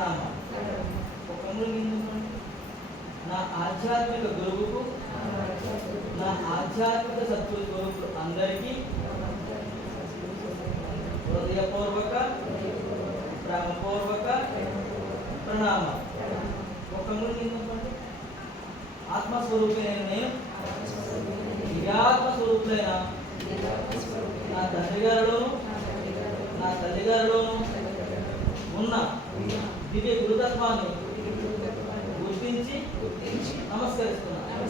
ప్రణామ. ఒక నా ఆధ్యాత్మిక గురువుకు, నా ఆధ్యాత్మిక సద్గురు స్వరూపులు అందరికీ హృదయపూర్వక ప్రేమపూర్వక ప్రణామ. ఒక ఆత్మస్వరూపులైన నేను దివ్యాత్మస్వరూపులైన నా తండ్రి గారిలోను నా తల్లి గారిలోను ఉన్న దివ్య గురుతత్వాన్ని గుర్తించి నమస్కరిస్తున్నాను.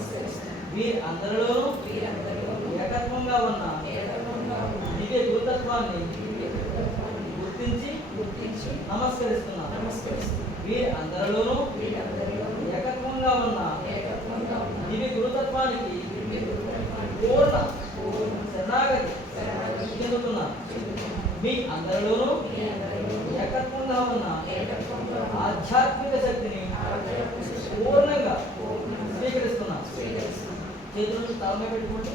వీరి అందరిలోనూ ఏకత్వంగా ఉన్న దివ్య గురుతత్వాన్ని గుర్తించి నమస్కరిస్తున్నాను. వీరి అందరిలోనూ ఏకత్వంగా ఉన్న దివ్య గురుతత్వానికి పూర్ణ శరణాగతి చెందుతున్నాను. మీ అందరిలోనూ ఏకత్వంగా ఉన్న ఆధ్యాత్మిక శక్తిని పూర్ణంగా స్వీకరిస్తున్నాను. చేతులను తలమే పెట్టుకుంటే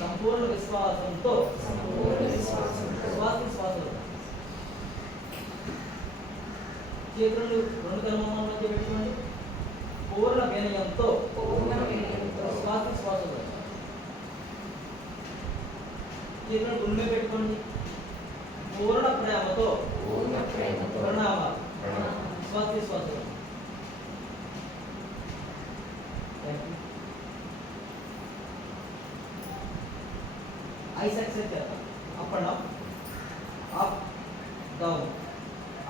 సంపూర్ణ విశ్వాసంతో శ్వాసలు చేతులను రెండు కర్మల మధ్య పెట్టుకోండి. పూర్ణ వినయంతో శ్వాసలు చేతులను గుండె పెట్టుకోండి. పూర్ణ ప్రేమతో ప్రణామాలు. శ్వాసలు ఐస్ ఎక్సెప్ట్ చేద్దాం. Up and down, up down,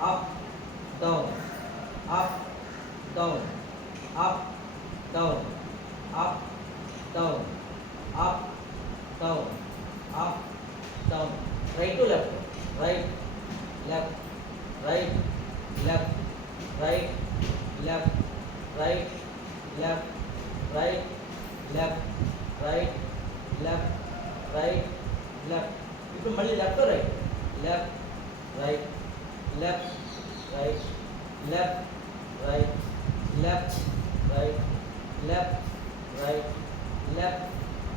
up down, up down, up down, up down, up down, up down. Right to left, right left, right left, right left, right left, right left, right left, right left. ఇప్పుడు మళ్ళీ left right, left right, left right, left right, left right, left right, left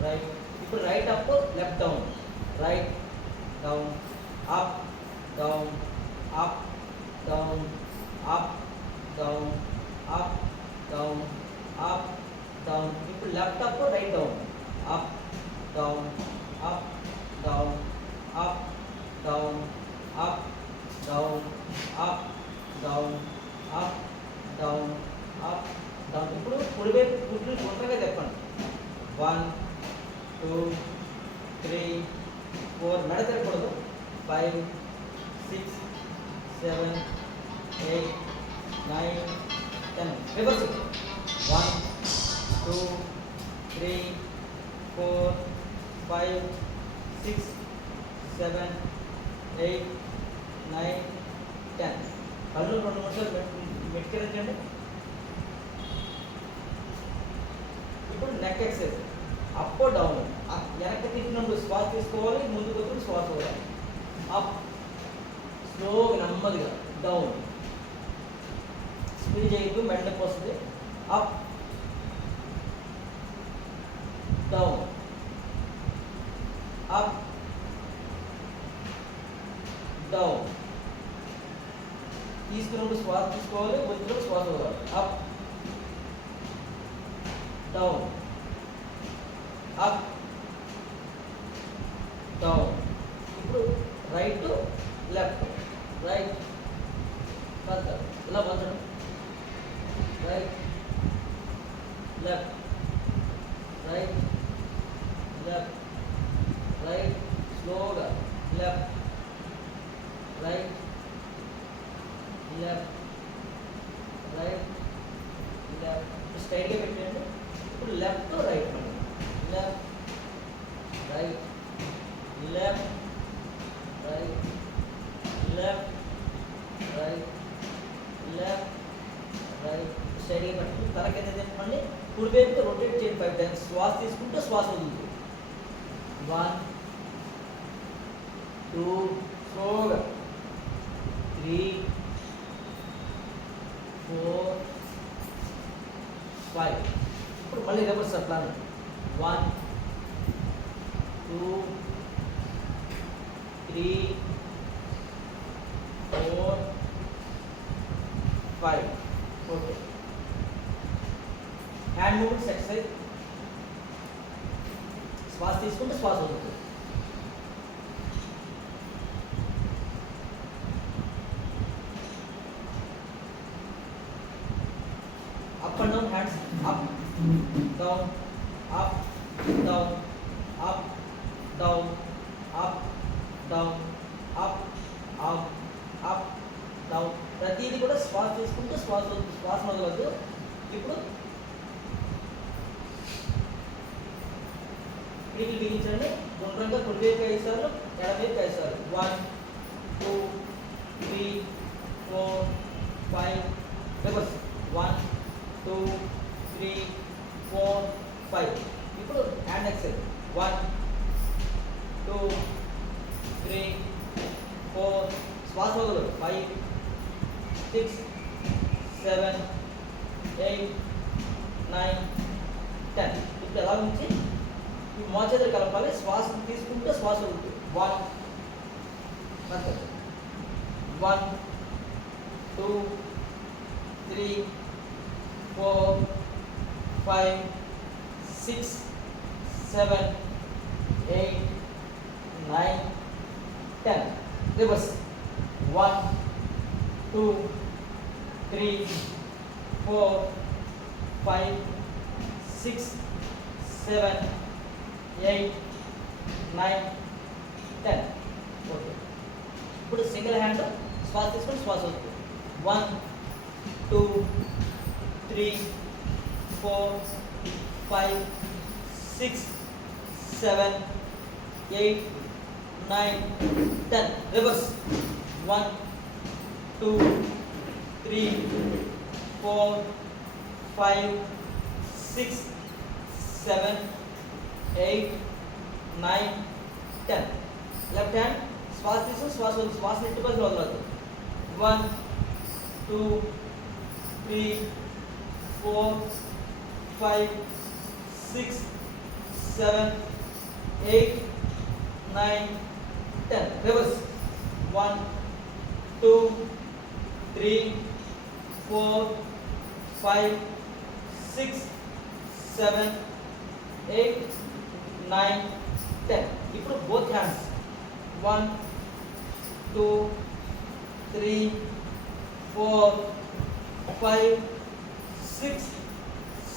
right. ఇప్పుడు right up, left down, right down, up down, up down, up down, up down, up down. ఇప్పుడు left up, right down, up down, up down, up down, up down, up down, up down, up down. ఇప్పుడు కుడివైపు కుట్లు గుండ్రగా చెప్పండి. 1 2 3 4 మెడ తిరగకూడదు. 5 6 7 8 9 10 reverse. 1 2 3 4 5 6 7 8 9 10. కళ్ళు 2 నిమిషాలు మెట్టికించండి. ఇప్పుడు నెక్ ఎక్సర్సైజ్. అప్ డౌన్, వెనక్కి తీసినప్పుడు శ్వాస తీసుకోవాలి, ముందుకు వచ్చి శ్వాస వదలాలి. అప్ స్లోగా నెమ్మదిగా, డౌన్ స్పీడ్ చేయొద్దు, మెడ నొప్పి వస్తుంది. Up down, up down. తీసుకున్నప్పుడు శ్వాస తీసుకోవాలి, వదిలినప్పుడు శ్వాస వదలాలి. Up down, up down. ఇప్పుడు రైట్ లెఫ్ట్, రైట్ ఇలా వంచడం, right left, right left, right స్లోగా, left right left, right left. స్ట్రైట్గా పెట్టండి. ఇప్పుడు లెఫ్ట్ రైట్ మళ్ళీ, left right, left right, left right, left right. స్ట్రైట్గా పెట్టుకుని తల కింద తిప్పండి. కుడివైపుతో రొటేట్ చేయండి 5 times. శ్వాస తీసుకుంటూ శ్వాస వదులుతుంది. 1 2 స్లోగా, 3 4 5. ఇప్పుడు మళ్ళీ రివర్స్ అట్లా 1 2 3 4 5. Okay. Hand movements exercise. శ్వాస తీసుకుంటే శ్వాస వదులుతుంది. Up and down hands. Up, down, up, down, up, down, up, down, up, up, up, down. ప్రతిదీ కూడా శ్వాస తీసుకుంటూ శ్వాస వదలవద్దు. ఇప్పుడు పిడికిలు బిగించండి. గుండ్రంగా కుడి వైపు 5 సార్లు, ఎడమ వైపు 5 సార్లు. 1 2 3 4 5. రివర్స్ 1 2 3 4 5. ఇప్పుడు హ్యాండ్ ఎక్సెల్ 1 2 3 4. శ్వాస వదలదు. 5 6 7 8 9 10. ఇప్పుడు ఎలా ఉంచి మోచేతులు కలపాలి. శ్వాస తీసుకుంటే శ్వాస వదులుతుంది. 1 1 2 3 4 5 6 7 8 9 10. రివర్స్ 1 2 3 4 5 6 7 8 9 10. ఓకే. ఇప్పుడు సింగిల్ హ్యాండ్ శ్వాస తీసుకొని శ్వాస వదులుతుంది. 1 2 3 4 5 6 7 8 9 10. రివర్స్ 1 2 3 4 5 6 7 8 9 10. లెఫ్ట్ హ్యాండ్ శ్వాస తీసుకుని శ్వాస ఎట్టి పద్ధతిలో వదలద్దు. 1 2 3 4 5 6 7 8 9 10. రివర్స్ 1 2 3 4 5 6 7 8 9 10. ఇప్పుడు both hands 1 2 3 4 5 6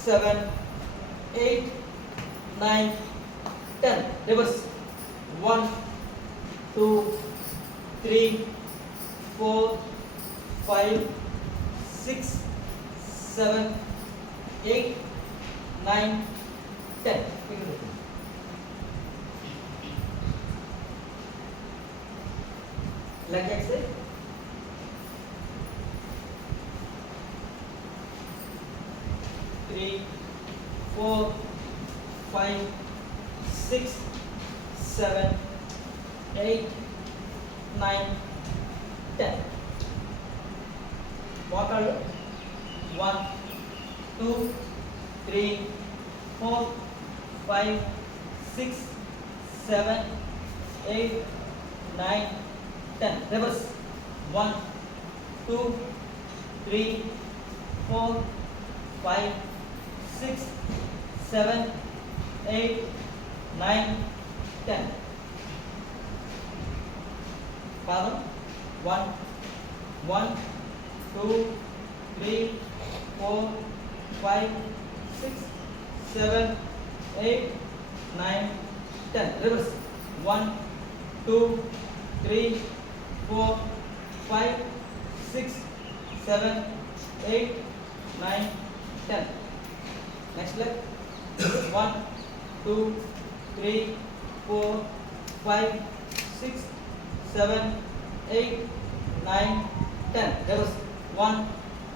7 8 9 10. Reverse 1 2 3 4 5 6 7 8 9 10. Leg exercise. 3 4 5 6 7 8 9 10. మోకాళ్ళు 1 2 3 4 5 6 7 8 9 10. రివర్స్ 1 2 3 4 5 6 7 8 9 10. పాదం 1 1 2 3 4 5 6 7 8 9 10. Reverse 1 2 3 4 5 6 7 8 9 10. Next leg 1 2 3 4 5 6 7 8 9 10. Reverse 1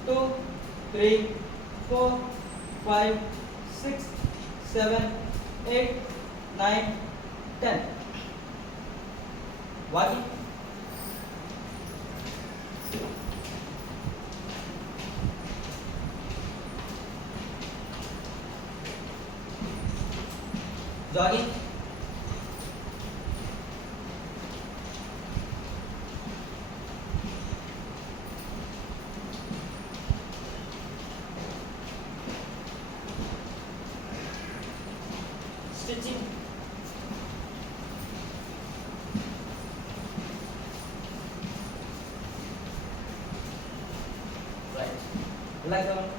2 3 4 5 6 7 8 9 10. Walking. Jogging. Stretching. Right. Relax అవ్వండి.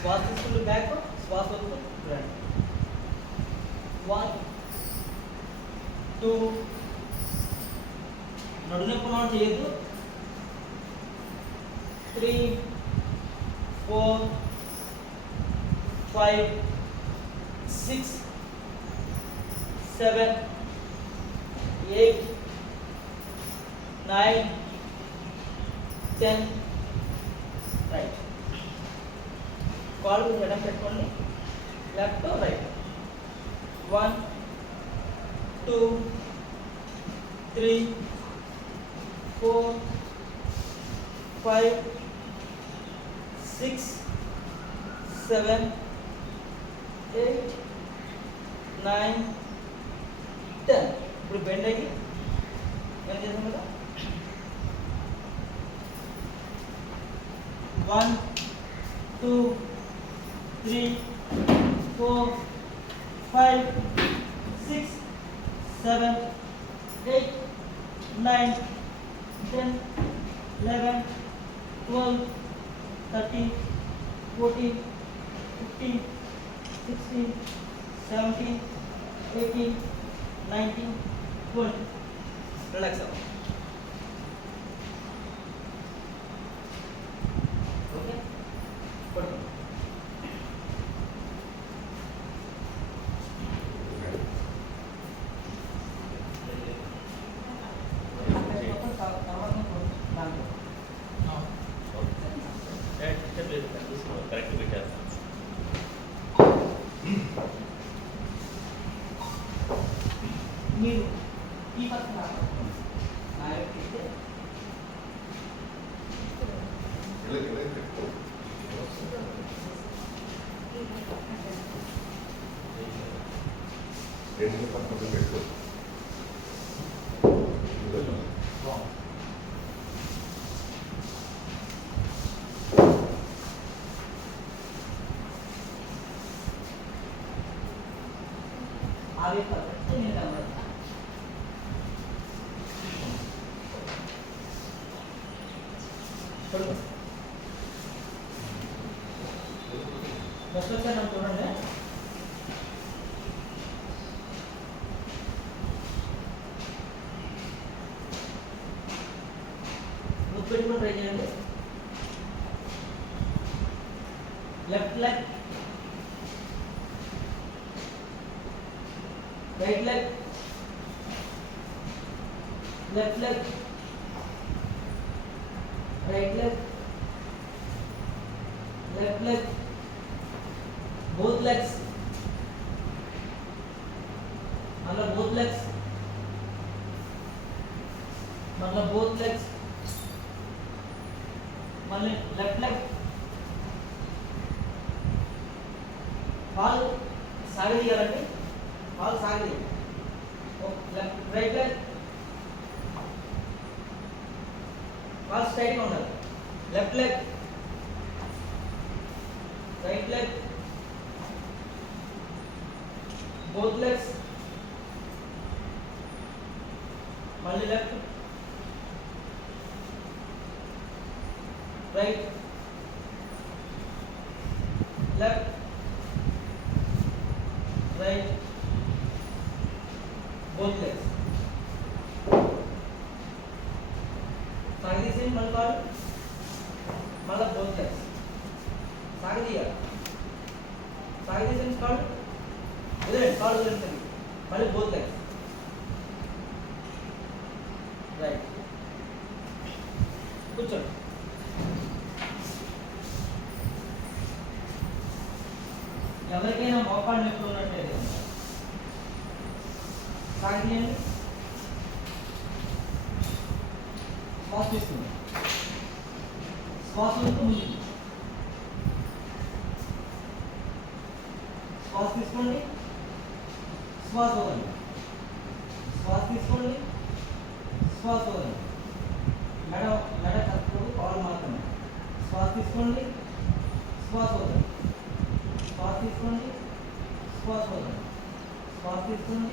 శ్వాస తీసుకుంటూ బ్యాక్, శ్వాస వదులుతూ రండి. 1 2 నడునొప్పి మనం చేయొద్దు. 3 4 5 6 7 8 9 10. రైట్. కాళ్ళు ఎడం పెట్టుకోండి. Left right. 1 2 3 4 5 6 7 8 9 10. ఇప్పుడు బెండ్ అయ్యి ఏం చేసాం కదా. 1 2 3 4 5 6 7 8 9 10 11 12 13 14 15 16 17 18 19 20. రిలాక్స్ అవ్వండి. ఓకే. పడుకోండి. కరెక్ట్ పెట్టేస్తాను. మీరు ఈ పక్కన నా యొక్క ఇస్తే రెండు పక్కన పెట్టు. ఆగే పద్ధతి నేను కనబడతా. పడుకోండి. ఫస్ట్ వచ్చారు నన్ను చూడండి. ముక్కు పెట్టుకుని ట్రై చేయండి. Left leg, right leg, left leg, right leg, left leg, both legs, मतलब both legs, मतलब both legs, मतलब left leg, కాలు సాగదీయాలండి. కాలు సాగదీ. లెఫ్ట్ రైట్ లెగ్, కాలు స్ట్రైట్గా ఉండాలి. Left leg, right leg, both legs, మళ్ళీ left, right, left, right, both legs. సాగదీసి మళ్ళీ కాలు, మళ్ళీ both legs సాగదీయాలి. సాగదీసిన కాళ్ళు వదిలేండి. కాళ్ళు వదిలేండి. మళ్ళీ బోత్ లెగ్స్. రైట్. కూర్చోండి. ఎవరికైనా మోకాళ్ళు నొప్పులు ఉన్నట్లయితే సాగదీయండి. శ్వాస తీసుకోండి. శ్వాస వరకు ముందుకు. శ్వాస తీసుకోండి. శ్వాస వదలండి. శ్వాస తీసుకోండి. శ్వాస వదలండి. మెడ మెడ కట్టుకోండి, కాళ్ళు మాత్రమే. శ్వాస తీసుకోండి, శ్వాస వదలండి. శ్వాస తీసుకోండి, శ్వాస వదలండి. శ్వాస తీసుకోండి,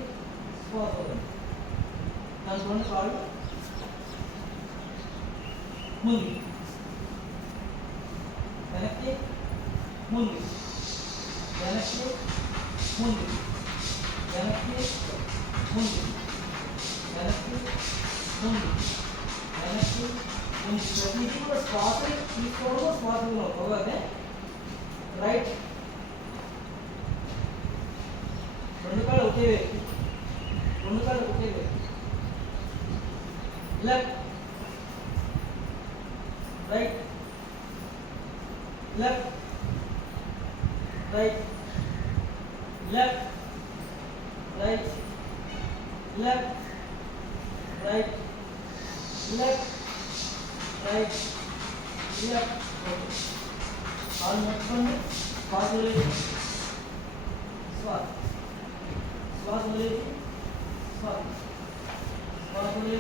శ్వాస వదలండి. దాంట్లో కాళ్ళు ముందు, వెనక్కి, ముందు, వెనక్కి, ముందు, వెనక్కి, ముందు, వెనక్కి, ముందు, వెనక్కి, ముందు. ప్రతిదీ కూడా శ్వాస తీసుకోవడం, శ్వాస ఒకవేళ రైట్, రెండు కాళ్ళు ఒకే వైపు, రెండు కాళ్ళు ఒకే వైపు. Left, right, left, right, left, right, left, right, left, right, left. Okay. All next one, श्वास लेंगे, श्वास, श्वास लेंगे, श्वास, श्वास लेंगे,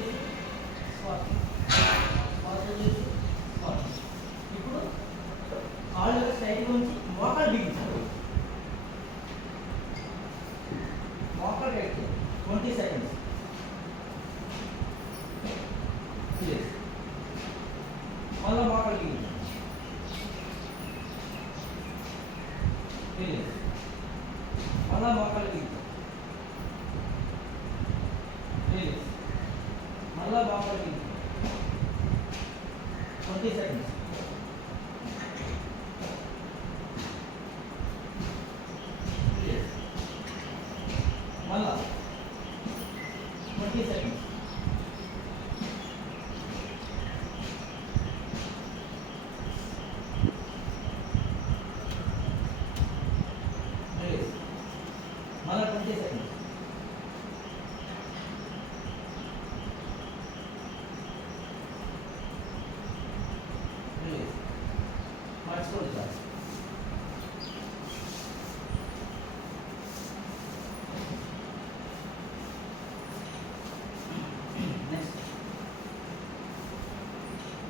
श्वास, श्वास लेंगे, श्वास. ఇప్పుడు కాళ్ళ సైడ్ నుంచి మోకాలు బిగించాలి. మోకాలు రైట్ 20 seconds. Yes. మళ్ళా మోకాలు బిగించాలి. Yes. మళ్ళా మోకాలు బిగించాలి. Yes. మళ్ళా మోకాలు బిగించాలి. 20 seconds. మళ్ళా 20 seconds. Release. మళ్ళా 20 seconds. Release. మర్చిపోండి సార్.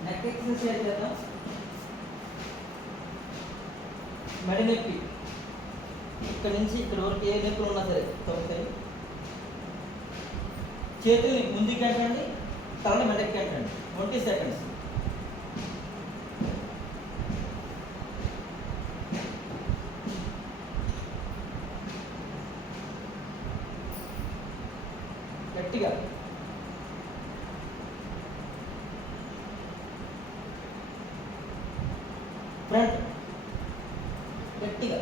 నెక్ ఎక్సర్సైజ్ చేద్దాం. మెడ నొప్పి ఇక్కడ నుంచి ఇక్కడ వరకు ఏ నొప్పులు ఉన్నా సరే తగ్గుతాయి. చేతుల్ని ముందుకు కట్టండి, తలని మెడకి కట్టండి. 20 seconds. గట్టిగా ఫ్రంట్ గట్టిగా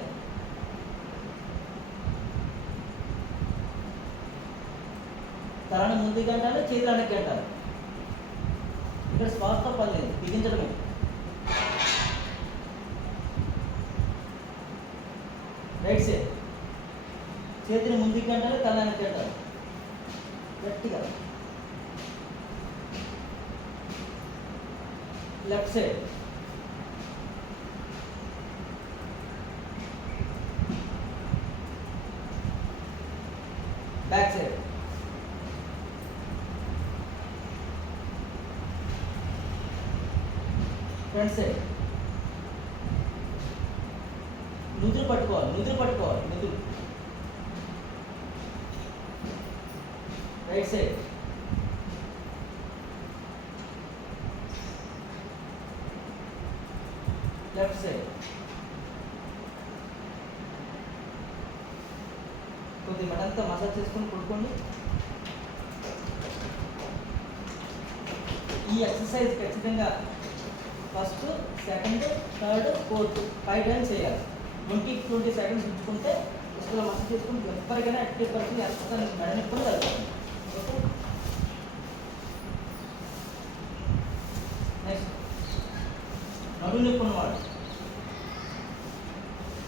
తలని ముందుకు గంటాలి, చేతులు వెనక్కి గంటాలి. ఇక్కడ శ్వాసతో పని లేదు, బిగించడమే. రైట్ సైడ్ చేతిని ముందుకు గంటాలి, తల వెనక్కి గంటాలి. గట్టిగా left side back side front side. నుదురు పట్టుకోవాలి, నుదురు పట్టుకోవాలి, నుదురు. Right side left side. కొద్ది మెడంతా మసాజ్ చేసుకొని పడుకోండి. ఈ ఎక్సర్సైజ్ ఖచ్చితంగా first, second, third, fourth 5 times చేయాలి. 20 seconds ఉంచుకుంటే ఇసుకలో మసాజ్ చేసుకుని ఎవరికైనా యాక్టివ్ పర్సన్ ఎంత మెడని కూడా వెళ్తాను. ఓకే. నెక్స్ట్ నడు నొప్పి ఉన్నవాడు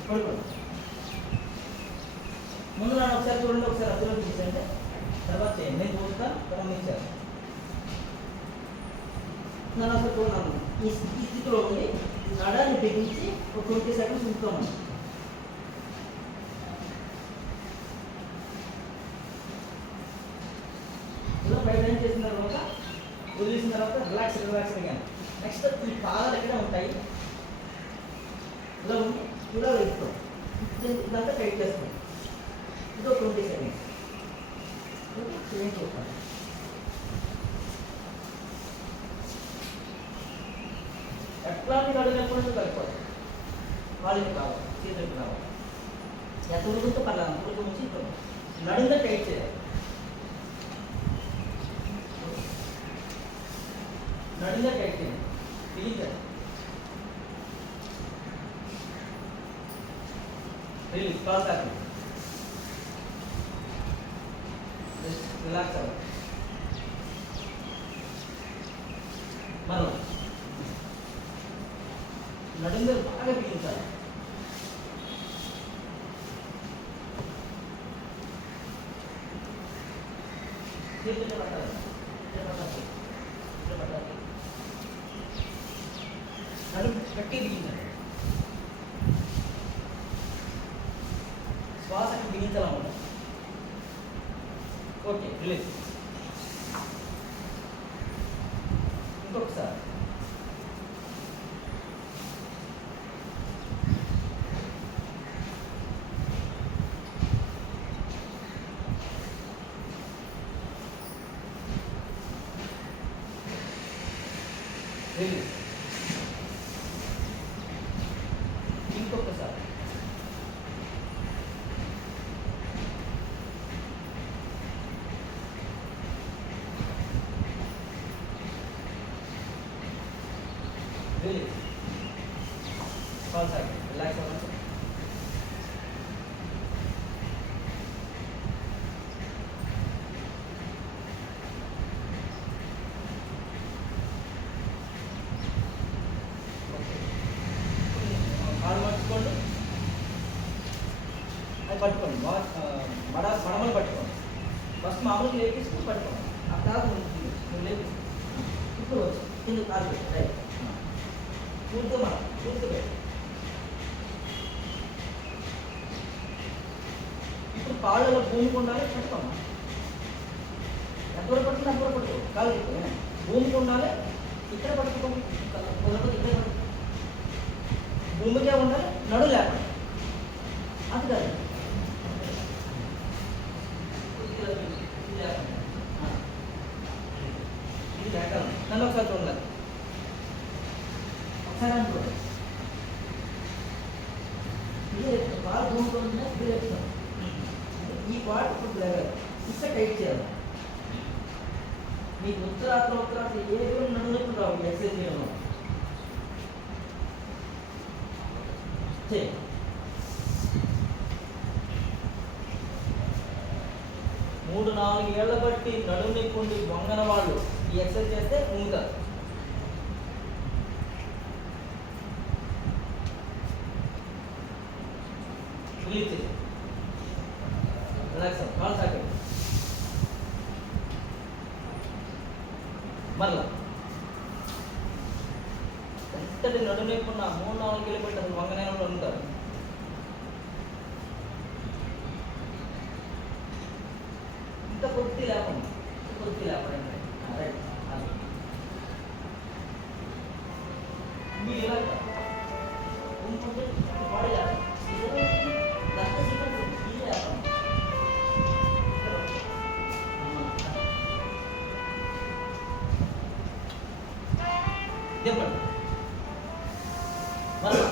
పడుకోండి. ముందు నన్ను ఒకసారి చూడండి, ఒకసారి అబ్జర్వ్ చేయండి, తర్వాత చేయండి. నేను చూస్తాను, గమనించాను. నన్ను అసలు చూడను. ఈ స్థితిలో ఉండి నడాన్ని బిగించి ఒక 20 seconds ఉంచుతామని. ఇలా 5 times చేసిన తర్వాత రిలాక్స్ రిలాక్స్గా. నెక్స్ట్ ఈ పాదాలు ఎక్కడే ఉంటాయి, ఇలా ఉండి ఇలా వెళ్తాం. ఇదంతా టైట్ చేస్తాం. ఇదో 20 సెకండ్స్. ఓకే, చేంజ్ చేస్తాను. ఎట్లాంటి నడునప్పుడు సరిపోదు. వాళ్ళకి కావాలి, చేతులకు రావాలి. ఎంత ఉడుకుంటే పర్లేదు, అంత ఉడుకు నుంచి నడుందా టైట్ చేయాలి. నడుందా టైట్ చేయాలి. బిగించాలి. Release, cross happy. రిలాక్స్ అవ్వాలి. మనం నడుందా బాగా బిగించాలి. చేతులు పట్టాలి, పట్టాలి, పట్టాలి. నడుము గట్టి బిగించాలి. శ్వాసకి బిగించాలన్నమాట. Okay, release. ఇంకొకసారి రిలీజ్. ఇంకొకసారి రిలీజ్. కొనసాగి రిలాక్స్ అవ్వండి. కాళ్ళు పట్టుకోండి, అది పట్టుకోండి. మడమలు పట్టుకోండి. ఫస్ట్ మామూలుగా లేపేసుకుని పట్టుకోండి. ఆ కాదు నువ్వు లేపేసి ఇప్పుడు వచ్చి కింద కాదు రైట్. పూర్తిగా మనం పూర్తిగా ఇప్పుడు కాళ్ళలో భూమికి ఉండాలి. పట్టుకోమ్మా, ఎంతవరకు పట్టుకుని అంతవరకు పట్టుకో. కాళ్ళు ఎక్కువ భూమికి ఉండాలి. ఇక్కడ పట్టుకోండి, కుదరకపోతే ఇక్కడ పట్టుకో. భూమికే ఉండాలి, నడు లేకుండా. అది కాదు, ఇది లేకుండా నన్ను ఒకసారి చూడాలి. ఒకసారి అనుకోండి. ఇది బాగా భూమితో ఉంటుందా ఇది చెప్తాం. ఈ పార్ట్ ఇప్పుడు లేవాలి. ఇక్కడ టైట్ చేయాలి. మీకు ఉత్తరాత్ర ఏ రోజు నడునొప్పి రావు. ఎక్సర్సైజ్ చేయడం చేయి. 3-4 ఏళ్ల బట్టి నడుము నొప్పి ఉండి వంగన వాళ్ళు ఈ ఎక్సర్సైజ్ చేస్తే ఉంగుతారు. రిలీజ్ చేసి రిలాక్స్ కాల్ సాగండి. మరలా ఎంతటి నడుము నొప్పి ఉన్న 3-4 ఏళ్ళు బట్టి అసలు వంగనే వాళ్ళు ఉంటారు. ఇంకా కొద్ది లేకుండా రైట్. మీరు ఎలా ఉంటుంటే బాడీ చెప్పండి. మళ్ళా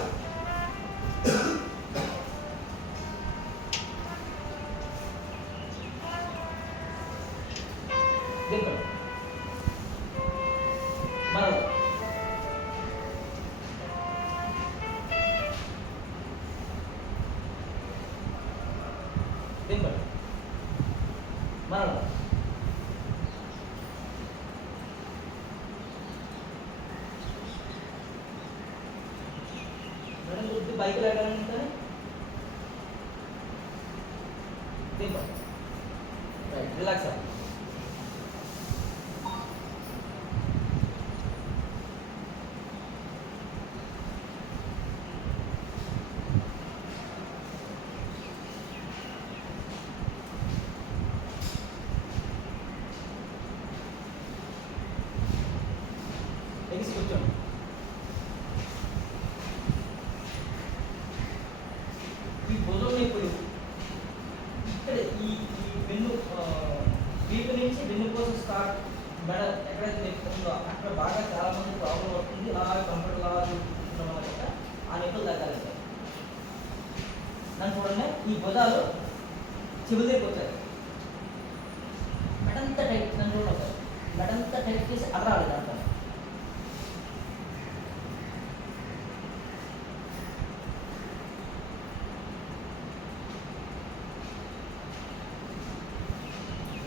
చెప్పండి. మరలా చెప్పండి. మరలా మేడం గుర్తు బైక్ లేకపోతే చెప్పండి. రైట్, రిలాక్స్ అవ్వండి. స్టార్ట్ మెడ ఎక్కడైతే నొప్పుందో అక్కడ బాగా చాలా మంది ప్రాబ్లం వస్తుంది. ఇలా కంఫర్ట్ లా చూపించడం వల్ల ఆ నొప్పులు తగ్గాలి సార్. నన్ను చూడండి, ఈ భుజాలు చెవుల దగ్గరికి వచ్చాయి. మెడంతా టైట్, నన్ను చూడండి సార్, మెడంతా టైట్ చేసి అడరాలి దాంట్లో.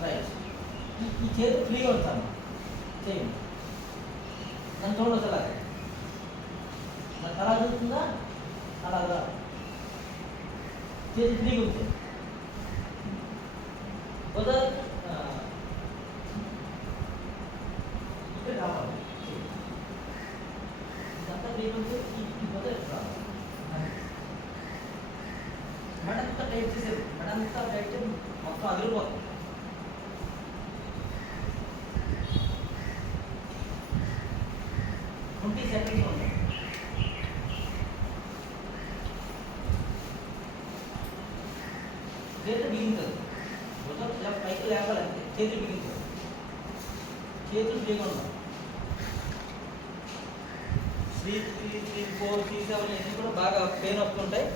రైట్, ఈ చేతి ఫ్రీగా ఉంచాను, చేయండి. నన్ను చూడవచ్చు అలాగే, నా తల చూస్తుందా అలాగా, చేతి ఫ్రీగా ఉంచాను. ఇక్కడ రావాలి, ఇదంతా ఫ్రీగా ఉంటే ఈ మొదలు రావాలి. మెడంతా టైట్ చేసేది, మెడంతా టైట్ చేసి మొత్తం అదిరిపోతుంది. సెకండ్స్ ఉంటాయి. చేతులు బిగించదు, పైకి లేపాలంటే చేతులు బిగించదు, చేతులు బిగొండ 3, 4, 7 అన్నీ కూడా బాగా పెయిన్ వస్తుంటాయి.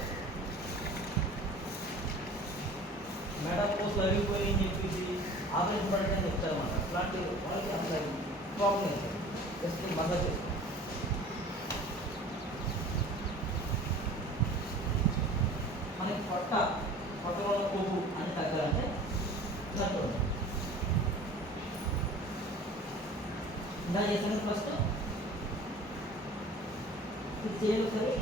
మేడం పోస్ట్ అరిగిపోయి అని చెప్పేసి ఆపరేషన్ పడటానికి చెప్తారన్నమాట. అట్లాంటి వాళ్ళకి అంత ప్రాబ్లం లేదు. జస్ట్ మసాజ్ చేస్తాం. మనకి పొట్టలో ఉన్న కొవ్వు అని తగ్గాలంటే చూడండి. ఇందా చేసాను ఫస్ట్ ఇది చేయాలి ఒకసారి.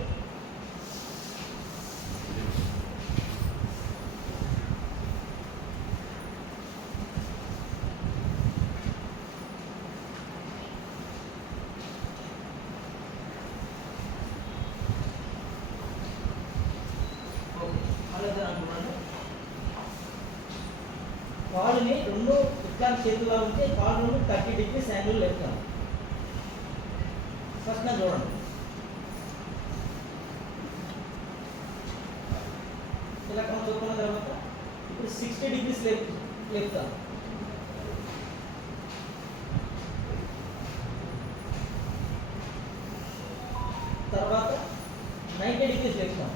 కాళ్ళని రెండు ఇట్లా చేతుల్లో ఉంటే కాళ్ళు 30 డిగ్రీస్ యాంగిల్ లేపుతాం. ఫస్ట్ నా చూడండి, ఇలా మనం చూసుకున్న తర్వాత ఇప్పుడు 60 డిగ్రీస్ లేపుతాం. తర్వాత 90 డిగ్రీస్ లేపుతాం.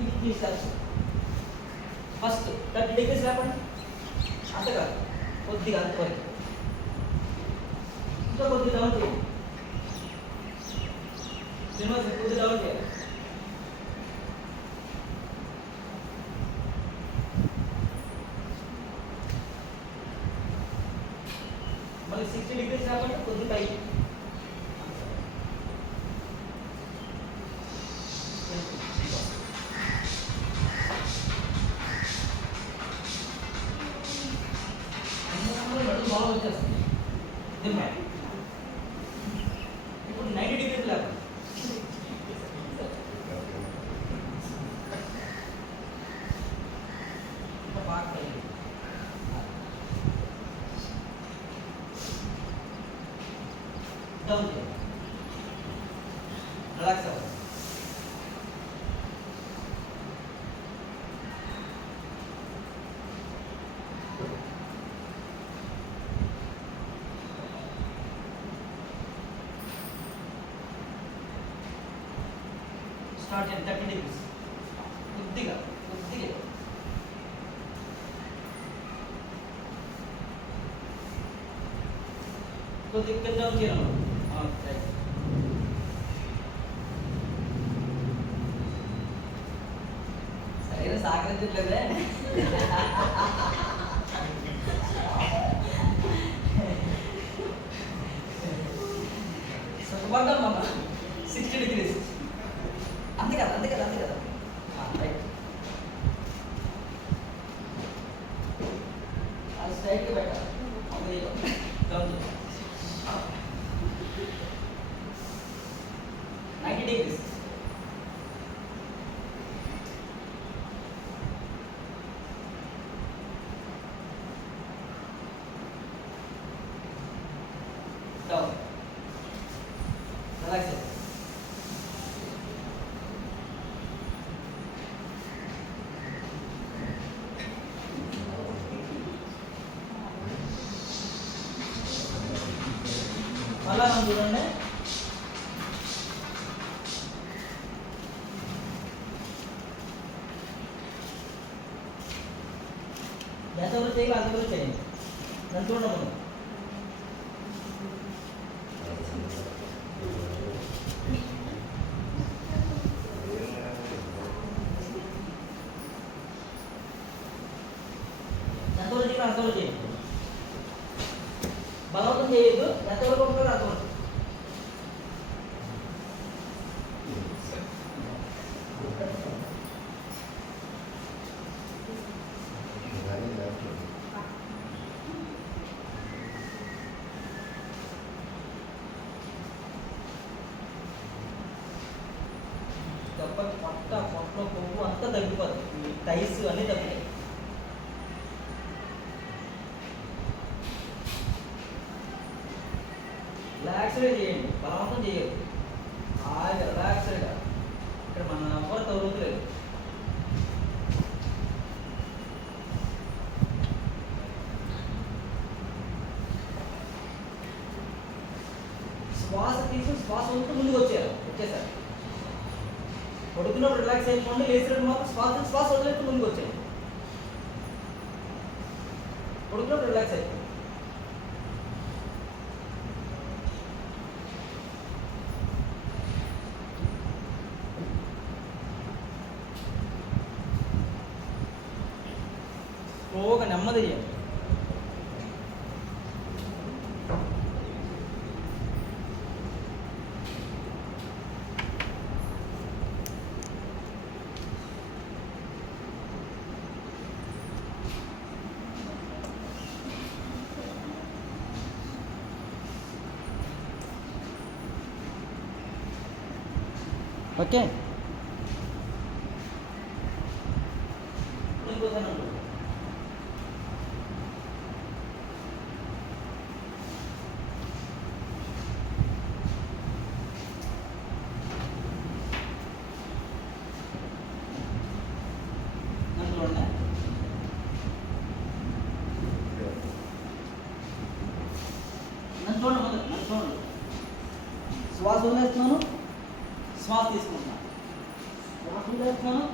ఇది 3 స్టెప్స్. ఫస్ట్ 30 డిగ్రీస్ లేపండి, అంతకాదు కొద్దిగా అంతవరకు, ఇంకా కొద్దిగా డౌన్ చేయండి. కొద్దిగా డౌన్ చేయాలి. మళ్ళీ 60 డిగ్రీస్ లేపండి, కొద్దిగా పైకి. బాగా వచ్చేస్తుంది. ఇప్పుడు 90 డిగ్రీస్ లేపండి. ఇంకా బాగా పైకి. డౌన్ చేయాలి, రిలాక్స్ అవ్వాలి. స్టార్ట్ చేయండి 30 డిగ్రీస్. కొద్దిగా కొద్దిగా కొద్దిగా కింద డౌన్ చేయాలి. సరైన సహకరించట్లేదే. సుఖపడ్డాం అమ్మ. 60 డిగ్రీస్ అంతే కదా, అంతే కదా, అంతే కదా. రైట్, అది స్ట్రైట్గా పెట్టాలి. Down 90 degrees. Down, relax. చేస్తాను చూడండి. ఎంతవరకు చేయాలి అంతవరకు చేయండి. నన్ను చూడండి ముందు. ఎంతవరకు చేయాలి అంతవరకు చేయండి. బలవంతం చేయొద్దు. ఎంతవరకు ఉంటుందో అంతవరకు. దెబ్బకి పొట్టలో కొవ్వు అంతా తగ్గిపోతుంది. టైస్ అన్నీ తగ్గుతాయి. రిలాక్స్గా చేయండి, బలవంతం చేయొద్దు. హాయిగా రిలాక్స్గా. ఇక్కడ మన ఎవ్వరు తగులుతలేదు. శ్వాస తీసుకుని శ్వాస వదులుతూ ముందుకు వచ్చేసారు. పడుకున్నప్పుడు రిలాక్స్ అయిపోండి. లేచినప్పుడు మాత్రం శ్వాస వదిలేస్తూ ముందుకు వచ్చేయండి. పడుకున్నప్పుడు రిలాక్స్ అయిపోండి. స్లోగా నెమ్మది చేయండి. ఓకే. ఇంకోసారి నన్ను చూడండి. శ్వాస వదిలేస్తున్నాను, శ్వాస తీసుకుంటున్నాను. శ్వాస వదిలేస్తున్నాను,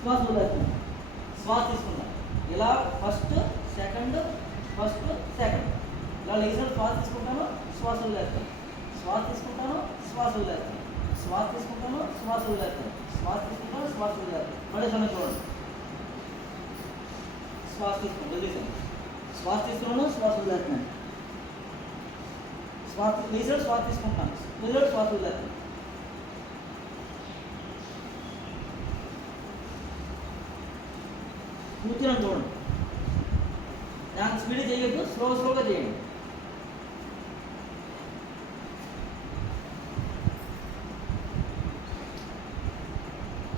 శ్వాస వదిలేస్తున్నాను. శ్వాస తీసుకుంటాను. ఇలా ఫస్ట్ సెకండ్ ఇలా లేచిన శ్వాస తీసుకుంటాను, శ్వాస వదిలేస్తాను. శ్వాస తీసుకుంటాను, శ్వాస వదిలేస్తాను. శ్వాస తీసుకుంటాను, శ్వాస వదిలేస్తాను. శ్వాస తీసుకుంటాను, శ్వాస వదిలేస్తాను. మళ్ళీ చూడండి. శ్వాస తీసుకుంటాను, వదిలేసాను. శ్వాస తీసుకున్నాను, శ్వాస వదిలేస్తున్నాను. శ్వాస లేచిన శ్వాస తీసుకుంటాను, వదిలేడు శ్వాస వదిలేస్తాను. కూర్చున్నాను చూడండి. దానికి స్పీడ్ చేయొద్దు, స్లోగా చేయండి.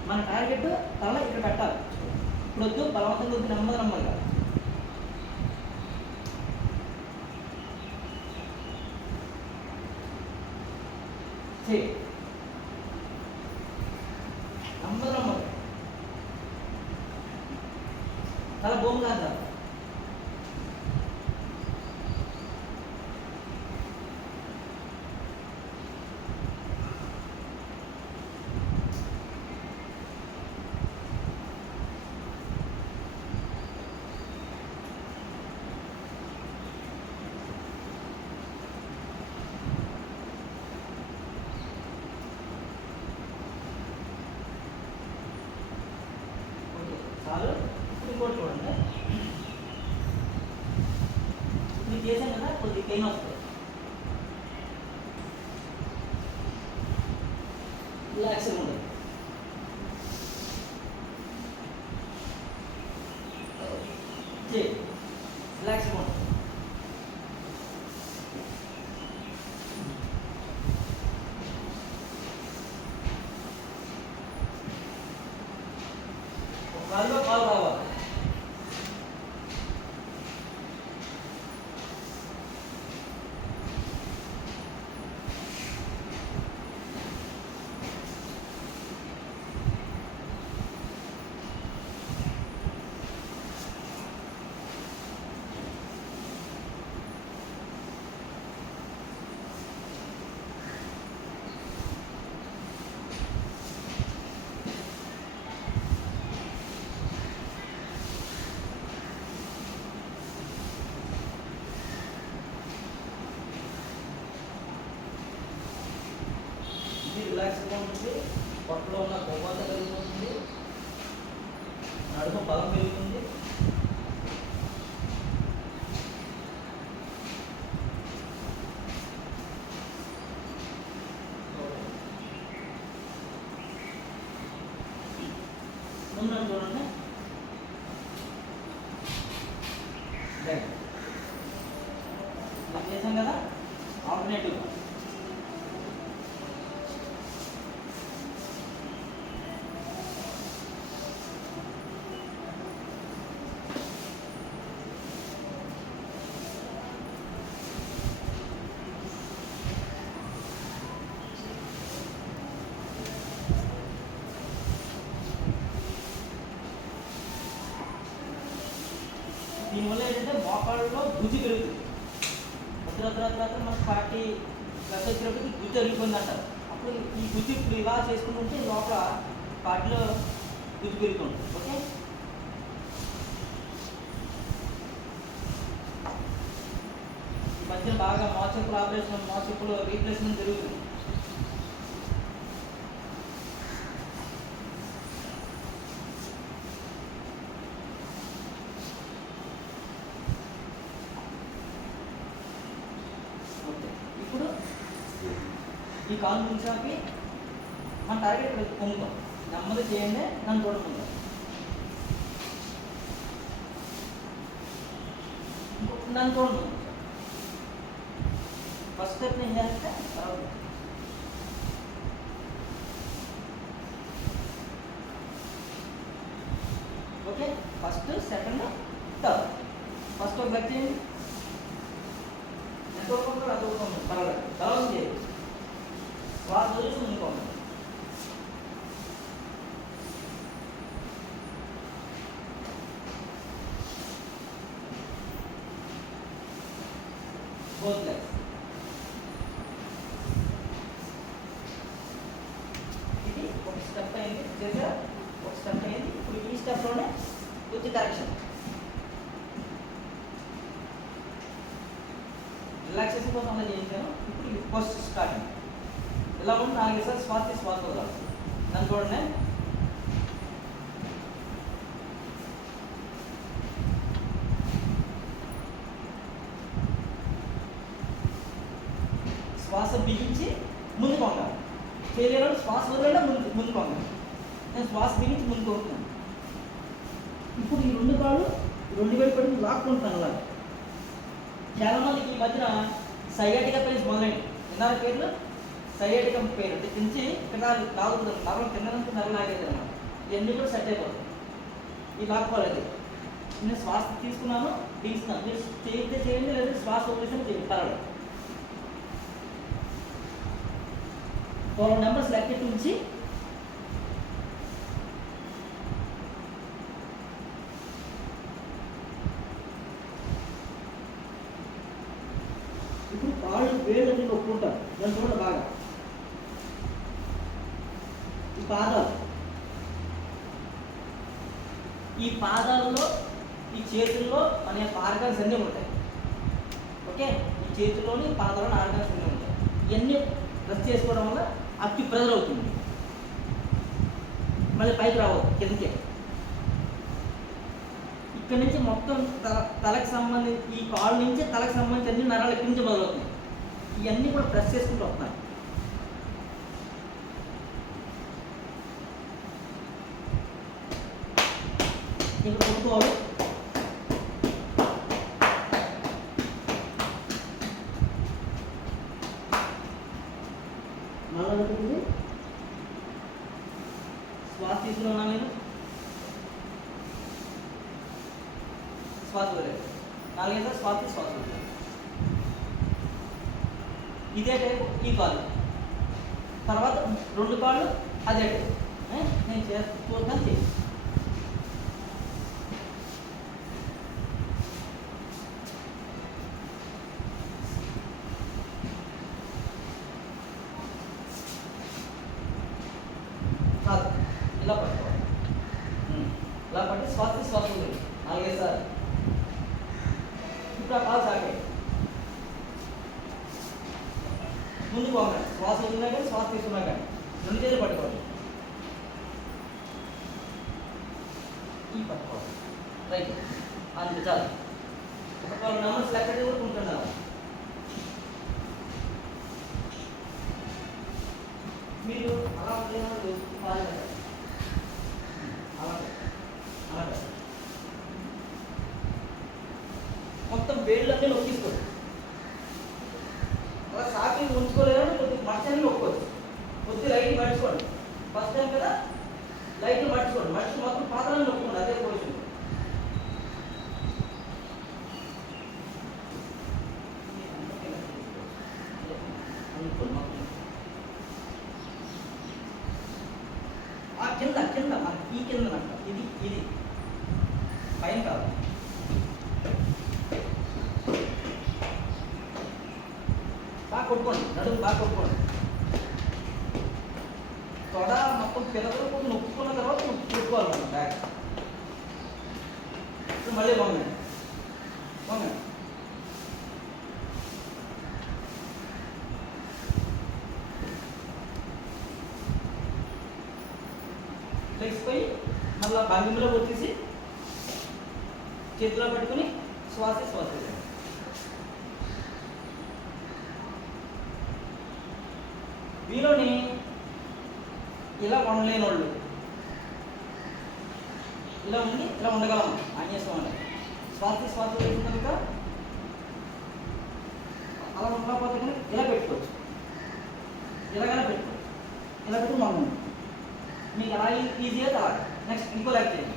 మన టార్గెట్ తల ఇక్కడ పెట్టాలి. ఇప్పుడు వద్దు, బలవంతంగా వద్దు, నెమ్మదిగా చేయి. నెమ్మదిగా తల భూమి కాదు. చాలు. ఇంకోటి చూడండి. మీరు చేసాం కదా, కొద్దిగా పెయిన్ వస్తుంది. రిలాక్స్గా ఉండదు. రిలాక్స్గా ఉండదు. కాలుగా కాలు రావాలి. కడుపులో ఉన్న కొవ్వంతా పెరుగుతుంది, నడుము బలం పెరుగుతుంది. ముందు చూడండి, చేసాం కదా ఆల్టర్నేటివ్. దీనివల్ల ఏంటంటే మోకాళ్ళలో గుజ్జు పెరుగుతుంది. తర్వాత మనకు పార్టీ ప్లస్ వచ్చినప్పటికి గుజ్జు అరిగిపోయింది అంటారు. అప్పుడు ఈ గుజ్జు ఇప్పుడు ఇలా చేసుకుని ఉంటే లోపల పార్టీలో గుజ్జు పెరుగుతుంది. ఓకే, ఈ మధ్యన బాగా మోచెప్పుల ఆపరేషన్, మోచెప్పులు రీప్లేస్మెంట్ జరుగుతుంది. ఇప్పుడు ఈ కాలు ముంచాకి మన టార్గెట్ ఇక్కడ పొందుతాం. నెమ్మది చేయండి, నన్ను చూడకుండా. నన్ను చూడకుండా ఫస్ట్ స్టెప్ నేను చేస్తే okay. First, second, third. First ఒక గట్టి చేయండి, ఎంత వరకు అది పర్వాలేదు. డౌన్ చేయండి, శ్వాస వదిలేసి ముందుకోండి. both legs. ఇది ఒక స్టెప్ అయింది, చేసా ఒక స్టెప్ అయింది. ఇప్పుడు ఈ స్టెప్లోనే కొద్ది కరెక్షన్, రిలాక్సేషన్ కోసం అలా చేయించాను. ఇప్పుడు ఇది ఫస్ట్ స్టార్టింగ్ ఇలా ఉండి 4 సార్లు శ్వాస వదలాలి. నన్ను చూడండి, శ్వాస బిగించి ముందుకు వంగాలి. చేయలేరు శ్వాస వదలడం ముందుకు వంగాలి. నేను శ్వాస బిగించి ముందుకు వంగుతున్నాను. ఇప్పుడు ఈ 2 కాళ్ళు 2 వేలు పడి లాక్కుంటాను. అలా చాలామందికి ఈ మధ్యన సైయాటికా పెయిన్స్ మొదలైంది. విన్నారా పేర్లు? సైయాటికా పెయిన్ అంటే నుంచి ఇక్కడ లాగుతుంది, నరం కింద నుంచి నరం లాగేది అన్నమాట. ఇవన్నీ కూడా సెట్ అయిపోతుంది. ఈ లాక్కోలేదు. నేను శ్వాస తీసుకున్నాను, బిగిస్తున్నాను. మీరు చేయితే చేయండి, లేదా శ్వాస వదిలేసి చేయండి, పర్వాలేదు. 12 నెంబర్స్ లెక్కెట్టి ఉంచి ఇప్పుడు కాళ్ళు వేళ్ళని నొక్కుంటారు. దాన్ని చూడండి బాగా. ఈ పాదాలలో ఈ చేతుల్లో మన యొక్క ఆర్గాన్స్ అన్నీ ఉంటాయి. ఓకే, ఈ చేతుల్లోని పాదాలను ఆర్గాన్స్ అన్నీ ఉంటాయి. ఇవన్నీ ప్రెస్ చేసుకోవడం వల్ల అతి ప్రెజర్ అవుతుంది. మళ్ళీ పైకి రావద్దు, కిందకే. ఇక్కడ నుంచి మొత్తం తలకు సంబంధించి ఈ కాళ్ళు నుంచి తలకు సంబంధించి అన్ని నరాలు ఇక్కడి నుంచి మొదలవుతుంది. ఇవన్నీ కూడా ప్రెస్ చేసుకుంటూ వస్తున్నాయి. ఇక్కడ కొట్టుకోవాలి. మళ్ళీ శ్వాస తీసుకున్నా నేను శ్వాస వదిలేదు. 4 సార్లు శ్వాస వదిలేదు. ఇదే టైపు ఈ కాళ్ళు. తర్వాత 2 కాళ్ళు అదే టైపు. నేను చూద్దాం చేసి ఇలా పట్టుకోవాలి. ఇలా పట్టి శ్వాస వదిలేదు 4 సార్లు. ఇప్పుడు ఆ కాలు సాగే ముందుకు పోగాలి. శ్వాస వదిలినా కానీ శ్వాస తీసుకున్నా కానీ 2 చేతులు పట్టుకోవాలి. చాలు. ఒక 12 నెంబర్స్ లెక్క ఊరుకుంటున్నారు. మీరు అలా ఉండేవాళ్ళు కాదు కదా. అలాగే మొత్తం వేళ్ళన్నీ నొక్కిసుకోండి. అలా సాకి ఉంచుకోలేదని కొద్దిగా మర్చని నొక్కోవచ్చు. కొద్దిగా లైట్ మర్చుకోండి. ఫస్ట్ టైం కదా, లైట్ మర్చుకోండి. మర్చి మొత్తం పాత్రలు నొక్కోండి. అదే పొజిషన్. కింద కింద ఈ కింద అంట. ఇది పైన కాదు. బాగా కొట్టుకోండి. నడుము బాగా కొట్టుకోండి. తొడ మొత్తం పిల్లలు కొంచెం నొక్కున్న తర్వాత కొట్టుకోవాలి మనం బ్యాగ్. ఇప్పుడు మళ్ళీ వంగండి. లెగ్స్ పోయి మళ్ళీ భంగిమలో వచ్చేసి చేతిలో పెట్టుకుని శ్వాస వీలోని ఇలా ఉండలేని వాళ్ళు ఇలా ఉండి ఇలా ఉండగలం. ఆంజనేయస్వామి శ్వాస వేసిన కనుక అలా ఉండకపోతే కనుక ఇలా పెట్టుకోవచ్చు. ఇలాగైనా పెట్టుకోవచ్చు. ఇలా పెట్టుకుని మనం మీకు అలా ఈజీగా కావాలి. నెక్స్ట్ ఇంకో లెక్క చేయండి.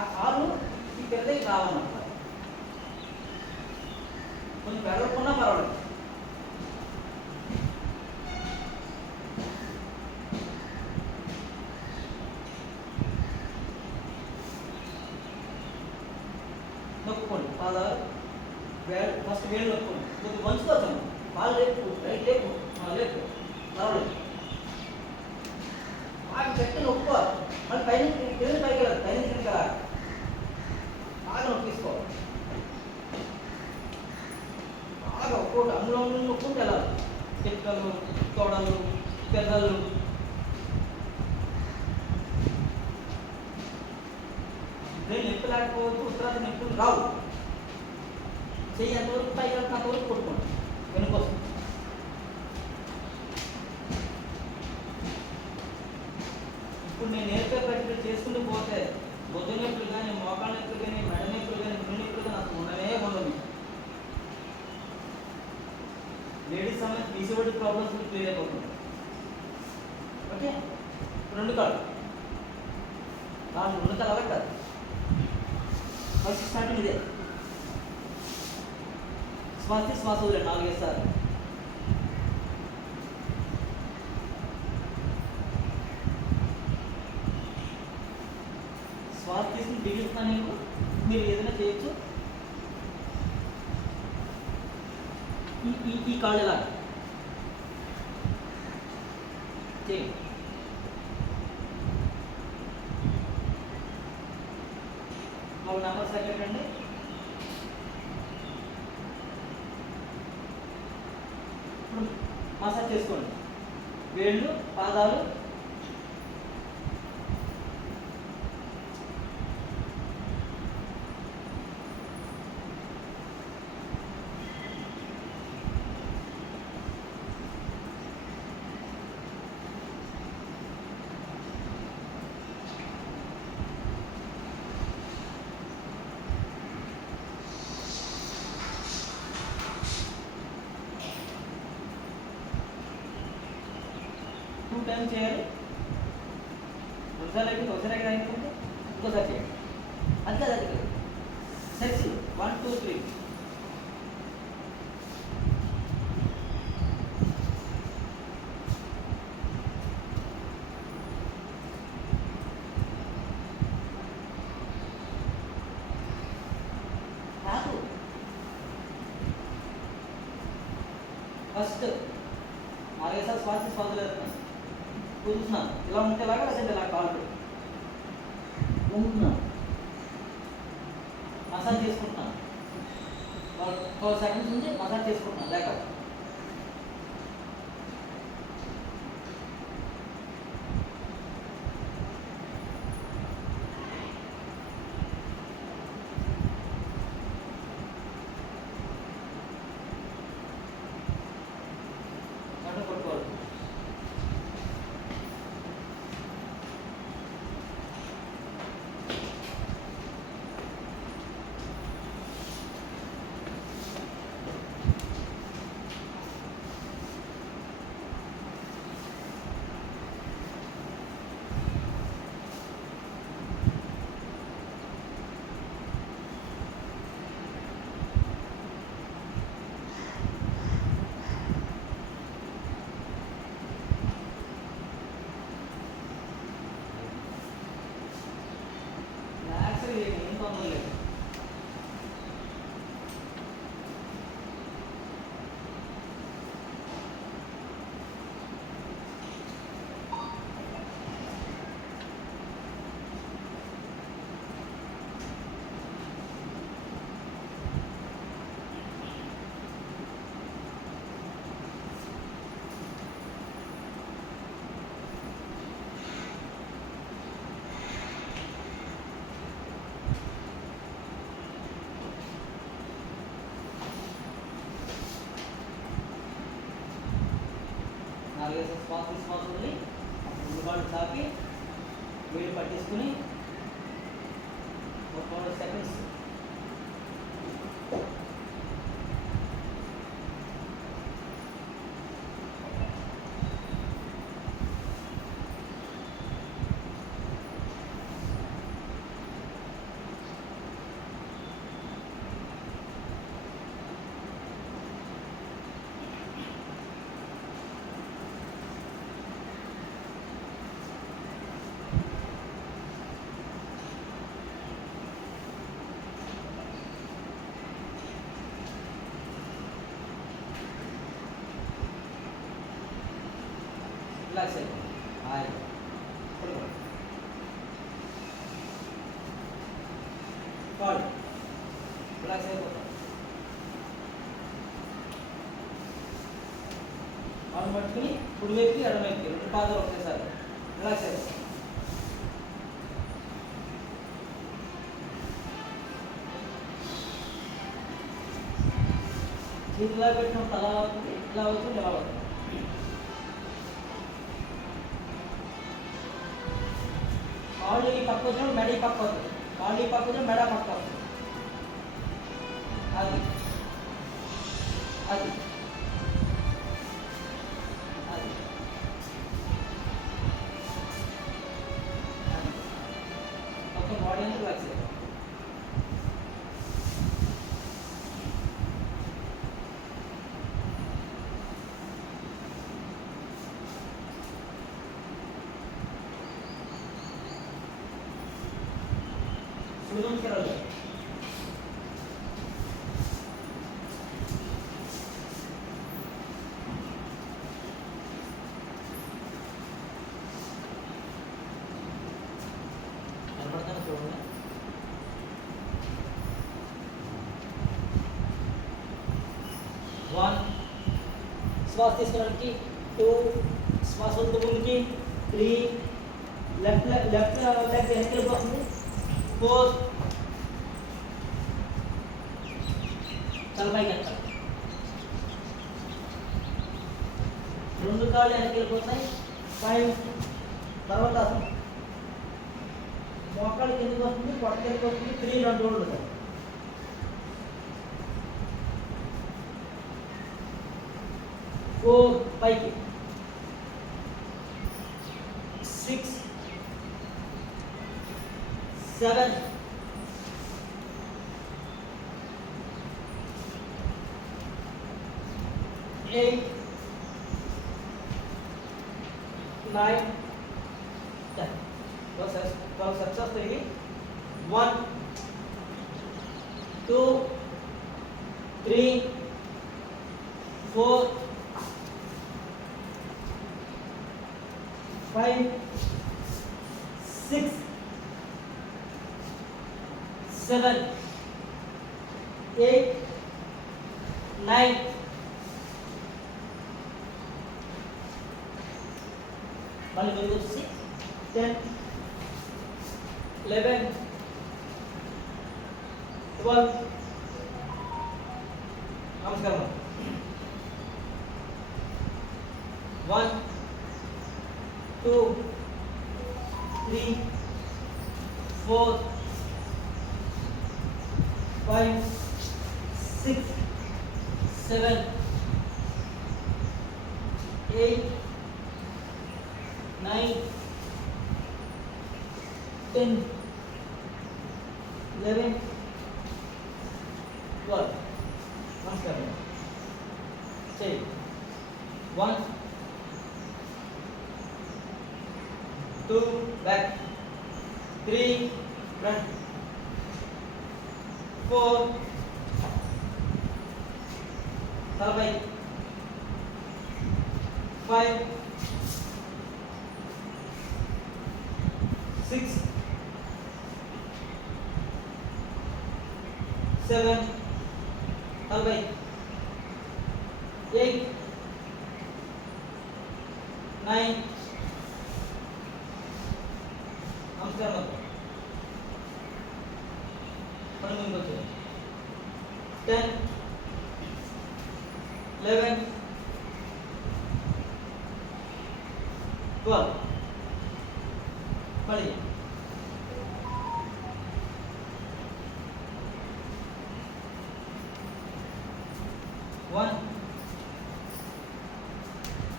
ఆ కాలు ఈ పెద్దకి రావాలన్నమాట. కొంచెం పెరగకుండా పర్వాలేదు. నొక్కుకోండి. పాదాలు ఫస్ట్ వేలు నొక్కుకోండి. కొద్దిగా వంచుకోవచ్చు. కాలు లేపు, రైట్ లేపు, లేపు పర్వాలేదు. బాగా గట్టి నొక్కుకోవాలి. మళ్ళీ పైన కింద పైకి వెళ్ళాలి. పైన కిందకి వెళ్ళాలి. బాగా నొక్కిసుకోవాలి. బాగా ఒక్కోటి అందులో నొక్కుంటూ వెళ్ళాలి. చెక్కలు, తొడలు, పెద్దలు. నేను నొప్పి లేకపోవచ్చు. ఉత్తరాది నొప్పులు రావు. చెయ్యి ఎంతవరకు పైకి వెళ్తే అంతవరకు కొట్టుకోండి. వెనుకొస్తుంది. ఇప్పుడు నేను నేర్పే ప్రక్రియ చేసుకుంటూ పోతే బొద్దు నొప్పులు కానీ, మోకాళ్ళ నొప్పులు కానీ, మెడ నొప్పులు కానీ, గుండె నొప్పులు కానీ అసలు ఉండదు. లేడీస్ సమయం పీసీఓడి ప్రాబ్లమ్స్ క్లియర్ అయిపోతుంది. ఓకే, 2 కాళ్ళు దాని 2 కాళ్ళు అలా కాదు. ఫస్ట్ స్టార్టింగ్ ఇదే. శ్వాస వదిలేండి 4-5 సార్లు. శ్వాస తీసుకుని బిగిస్తున్నాను. మీరు ఏదైనా చేయొచ్చు. ఈ కాళ్ళు ఎలా చేయండి. ఒక నెంబర్ సెకండ్ అండి. ఇప్పుడు మసాజ్ చేసుకోండి. వేళ్ళు, పాదాలు, టైం చేయాలి. ఒకసారి అయిపోతే ఒకసారి అయిపోతే ఇంకోసారి చేయండి. అంతే అది సెక్స్ 1 2 3. నాకు ఫస్ట్ 4 సార్లు శ్వాస వదిలేస్తున్నాను. కూర్చున్నాను. ఇలా ఉంటే లాగా లేదంటే ఇలా కాళ్ళు ఉంటున్నాను. మసాజ్ చేసుకుంటున్నాను. 12 సెకండ్స్ నుంచి మసాజ్ చేసుకుంటున్నాను లేక కొట్టుకోవాలి. ఏం తొందర లేదు. నాలుగేసి శ్వాస వదిలి ముందు కాళ్ళు చాపి వేడి పట్టేసుకుని ఒక 12 సెకండ్స్ రిలాక్స్ అయిపోయింది. హాయ్ కాళ్ళు రిలాక్స్ అయిపోతాం. కాళ్ళు పట్టుకుని కుడి వైపుకి ఎడమ వైపుకి 2 పాదాలు ఒకేసారి రిలాక్స్ అయిపోతాం. చేతిలా పెట్టిన తల అవుతుంది, ఇలా అవుతుంది, ఇలా అవుతుంది. కాళ్ళు ఈ పక్క వచ్చినప్పుడు మెడ ఈ పక్క వస్తుంది, కాళ్ళు ఈ పక్క వచ్చిన మెడ పక్క వస్తుంది. అది అది అది మొత్తం బాడీ అంతా రిలాక్స్ అయిపోతుంది. సూర్యనమస్కారాలు కనపడతాను చూడండి. వన్ శ్వాస తీసుకోవడానికి, 2 శ్వాస వదులుకి, 3 లెఫ్ట్ లెగ్ వెనక్కి వెళ్ళిపోతుంది, 4 తలపైకి వెళ్తాం, 2 కాళ్ళు వెనక్కి వెళ్ళిపోతాయి, 5 తర్వాత అసలు మోకాళ్ళు కిందకి వస్తుంది, పొట్ట కిందకి వస్తుంది, 3 2 రోజులు ఉంటాయి. 4 పైకి, 6 7 8 9 10. 12 steps వస్తాయి. 1 2 3 4 5 6 7 8 9 మళ్ళీ ముందుకు వచ్చి 10 11 12 నమస్కారం 1 2 3 4 5 6 7 8 9 10 11 12 నమస్కారం చేయి 1 2 back 3 front 4 తలపై 5 6 7 తలపై 8 9 నమస్కారం పని ముందుకు వచ్చారు 10 11 12 పడి 1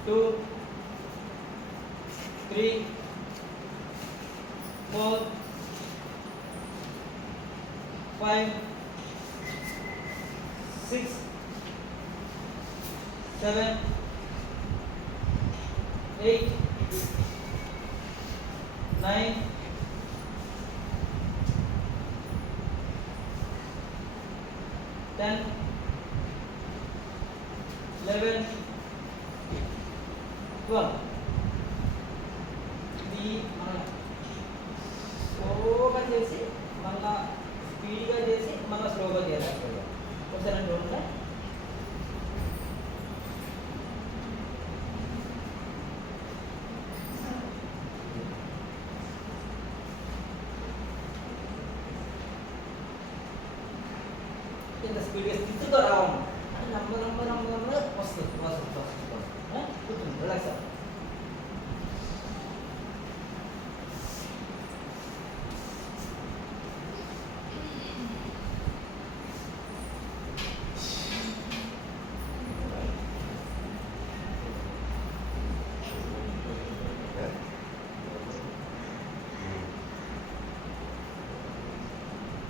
2 3 4 5 6 7 8 9 10 11 12 ఇది మన స్లోగా చేసి మళ్ళా స్పీడ్గా చేసి మళ్ళీ స్లోగా చేయాలి ఒకసారి అంటే ఉంటే ఇంత స్పీడ్గా స్థితితో రావాలి అంటే నమ్మ వస్తుంది కూర్చుంది రిలాక్స్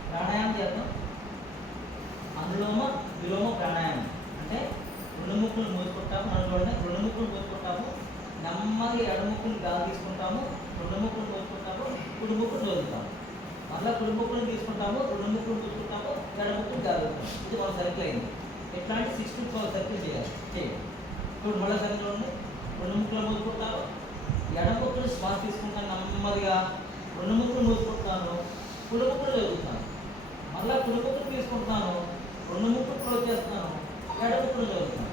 ప్రాణాయామం చేద్దాం అనులోమ విలోమ ప్రాణాయామం అంటే రెండు ముక్కులు మూసుకుంటాము అనులోనే రెండు ముక్కులు మూసుకుంటాము నెమ్మదిగా ఎడ ముక్కులు గాలి తీసుకుంటాము రెండు ముక్కులు మూసుకుంటాము కుడి ముక్కులు వదులుతాము మళ్ళీ కుడి ముక్కులు తీసుకుంటాము రెండు ముక్కులు మూసుకుంటాము ఎడ ముక్కులు గాలి వదులుతాము ఇది మన సర్కిల్ అయింది ఎట్లాంటి 6 to 12 సర్కిల్ చేయాలి ఇప్పుడు మళ్ళీ సర్కిల్ ఉంది రెండు ముక్కులు మూసుకుంటాము ఎడ ముక్కులు శ్వాస తీసుకుంటాను నెమ్మదిగా రెండు ముక్కులు మూసుకుంటాను కుడి ముక్కులు వదులుతాను మళ్ళీ కుడి ముక్కులు తీసుకుంటున్నాను రెండు ముక్కులు క్లోజ్ చేస్తున్నాను ఎడ ముక్కులు చదువుతున్నాను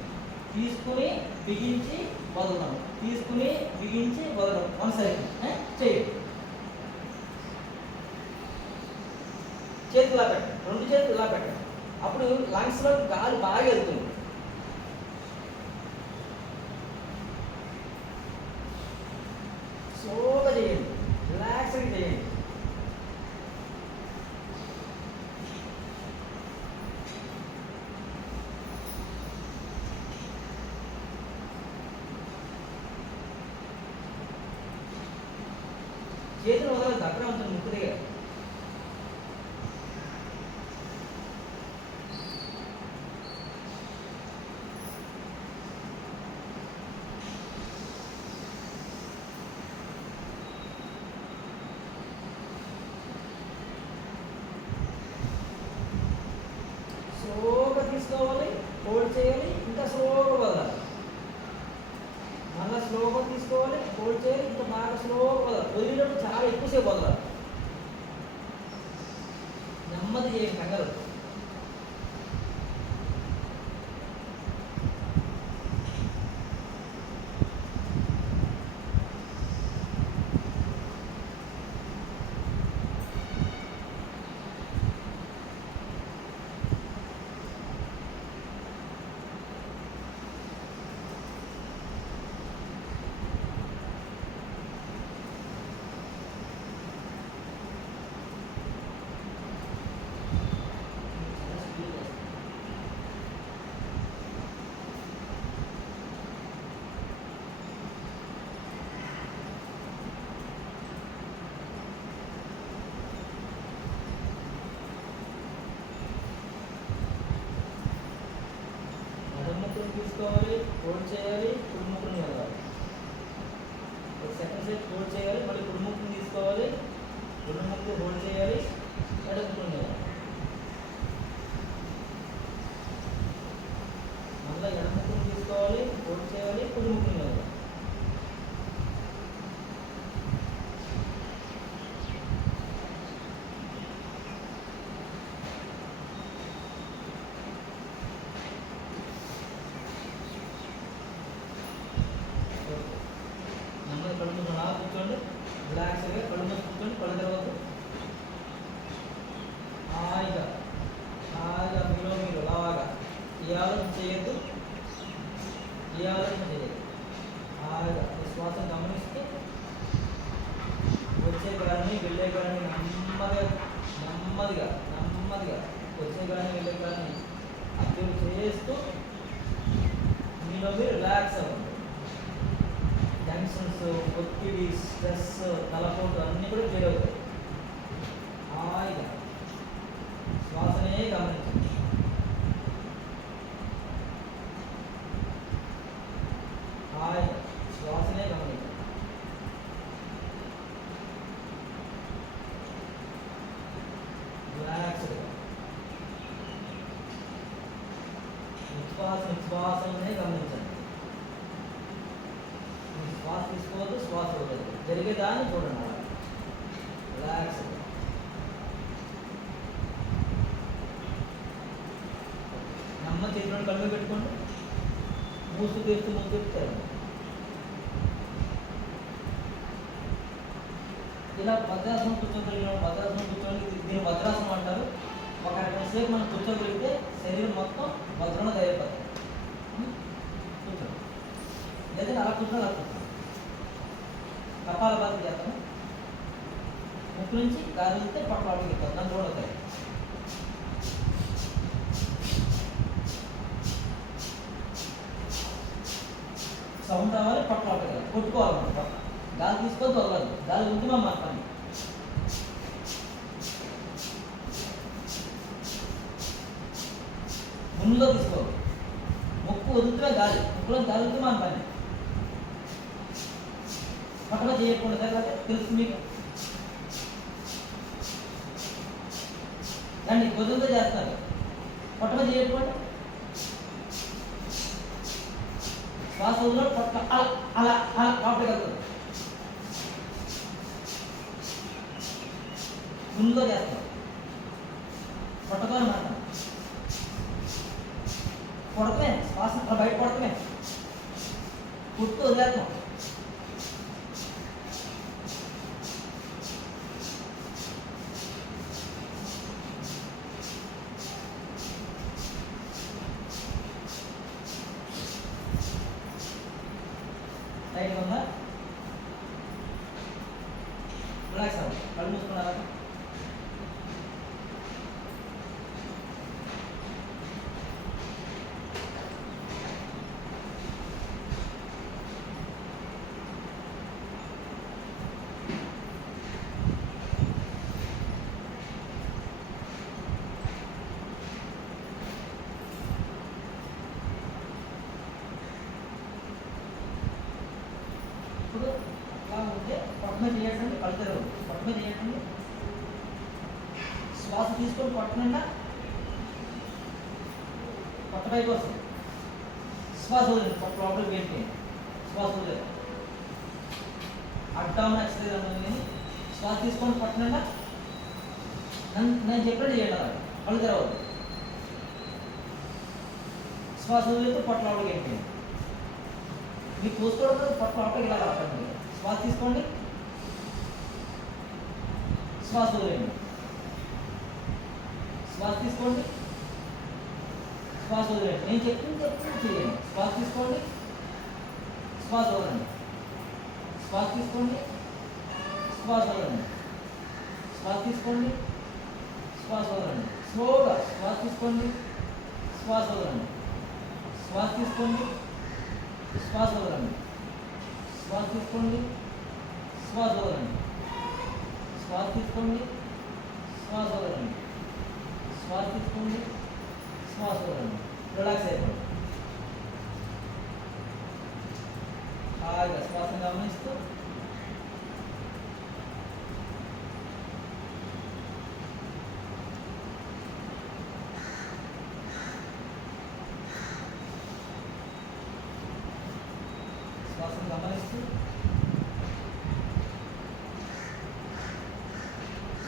తీసుకుని బిగించి వదలడం తీసుకుని బిగించి వదలడం వన్ సైకిల్ చేయండి చేతులు ఇలా పెట్టండి రెండు చేతులు ఇలా పెట్టండి అప్పుడు లంగ్స్లో గాలి బాగా వెళ్తుంది స్లోగా చేయండి రిలాక్స్గా చేయండి చేతులు వదలదు అక్కడ ఉంటుంది ముక్కు దగ్గర స్లోగా తీసుకోవాలి హోల్డ్ చేయాలి ఇంకా స్లోగా వదలాలి మళ్ళీ స్లోగా తీసుకోవాలి హోల్డ్ చేయాలి ఇంకా బాగా స్లోగా వదలాలి వదిలేటప్పుడు చాలా ఎక్కువసేపు వదలాలి నెమ్మది చేయండి కంగారు తీసుకోవాలి, హోల్డ్ చేయాలి, కుడి ముక్కుని వెళ్ళాలి. ఒక సెకండ్ సెట్ హోల్డ్ చేయాలి, మళ్ళీ కుడి ముక్కుని తీసుకోవాలి, కుడి ముక్కు హోల్డ్ చేయాలి, ఎడమ ముక్కుని వెళ్ళాలి. మళ్ళీ ఎడమ ముక్కుని తీసుకోవాలి, హోల్డ్ చేయాలి, కుడి ముక్కుని వెళ్ళాలి. నెమ్మది కళ్ళు మూసుకొని అలా కూర్చోండి, రిలాక్స్గా కళ్ళు మూసి కూర్చోండి, కళ్ళు తెరవద్దు. హాయిగా హాయిగా మీలో మీరు అలాగా ఏ ఆలోచన చేయొద్దు, ఏ ఆలోచన చేయొద్దు. హాయిగా ఈ శ్వాసను గమనిస్తూ వచ్చే గాలిని వెళ్ళే గాలిని నెమ్మదిగా నెమ్మదిగా నెమ్మదిగా వచ్చే గాలిని వెళ్ళే గాలిని అబ్జర్వ్ చేస్తూ మీలో మీరు రిలాక్స్ అవ్వండి. టెన్షన్స్, ఒత్తిడి, స్ట్రెస్, తలపోటు అన్నీ కూడా క్లియర్ అవుతాయి. హాయిగా శ్వాసనే గమనించండి. హాయిగా శ్వాసనే గమనించండి. రిలాక్స్డ్గా నిశ్వాసనే గమనించండి. శ్వాస తీసుకోవద్దు, శ్వాస వదలదు, జరిగేదాన్ని చూడండి. రిలాక్స్. నమ్మ చేతిలో కళ్ళు పెట్టుకోండి, మూసు తెరుస్తారు. ఇలా వజ్రాసనం కూర్చోగలిగిన వజ్రాసనం కూర్చోండి. దీన్ని వజ్రాసనం అంటారు. ఒక అరగంట సేపు మనం కూర్చోగలిగితే శరీరం మొత్తం వజ్రంలో తయారైపోతుంది. కూర్చోండి, లేదంటే అలా కూర్చొని అలా కూర్చోండి. కపాలభాతి చేస్తాము. ముక్కు నుంచి గాలి వస్తే పట్ల అడుగుతాం, దాన్ని చూడతాయి. సౌండ్ రావాలి, పట్ల అడగాలి, కొట్టుకోవాలి. మనం పట్ల గాలి తీసుకొని వదలదు, గాలి ఉంటుందా మాత్రమే. ముందులో తీసుకోవాలి. ముక్కు వదులుతున్నా గాలి, ముక్కులో గాలి వద్దు మన పని. పట్టగా చేయకుండా తర్వాత తెలుసు మీకు. దాన్ని వదులుతో చేస్తారు, పట్టగా చేయకుండా శ్వాస వదిలో పట్ట అలా అలా అలా కాపీ ముందుగా చేస్తాం. పట్టగా మాట కొడతమే, శ్వాస అలా బయట పడతమే, పుట్టు వదిలేస్తాం. రైట్ ఉందా? రిలాక్స్ అవ్వండి, కళ్ళు మూసుకున్నారా? ఇప్పుడు అలా ఉంటే పట్టణ చేయకండి, కళ్ళు తెరవద్దు. పట్టణ చేయకండి, శ్వాస తీసుకొని పట్టకుండా పట్టపైకి వస్తుంది. శ్వాస వదిలేదు, పట్ట లోపలికి వెళ్ళిపోయింది. శ్వాస వదిలేదు, అడ్డామని ఎక్సర్సైజ్ అన్నది. కానీ శ్వాస తీసుకొని పట్టకుండా నేను చెప్పినట్టు చేయండి. అలా కళ్ళు తెరవద్దు. శ్వాస వదిలేదు, పట్ట లోపలికి వెళ్ళిపోయింది. మీకు చూసుకోవడం పట్ల లోపలికి ఇలా రాకండి. శ్వాస తీసుకోండి, శ్వాస వదిలేయండి. శ్వాస తీసుకోండి, శ్వాస వదిలేయండి. నేను చెప్పింది చేయండి. శ్వాస తీసుకోండి, శ్వాస వదలండి. శ్వాస తీసుకోండి, శ్వాస వదలండి. శ్వాస తీసుకోండి, శ్వాస వదలండి. స్లోగా శ్వాస తీసుకోండి, శ్వాస వదలండి. శ్వాస తీసుకోండి, శ్వాస వదలండి. శ్వాస తీసుకోండి, శ్వాస వదలండి. శ్వాస తీసుకోండి, శ్వాస వదలండి. శ్వాస తీసుకోండి, శ్వాస వదలండి. రిలాక్స్ అయిపోండి. హాయిగా శ్వాసను గమనిస్తూ శ్వాసను గమనిస్తూ